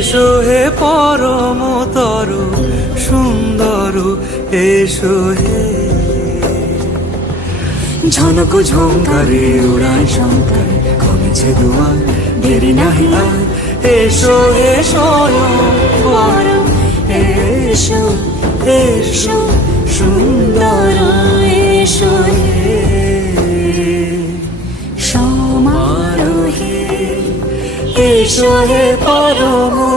এসো হে পরম তরু সুন্দর, এসো হে। ঝনক ঝঙ্কারে উড়ায় শঙ্কারে, কমেছে দুয়ার, দেরি নাহি আর। এসো হে স্বয়ং পরম এসো, এসো সুন্দর, এসো হে সমারোহে। এসো হে পরম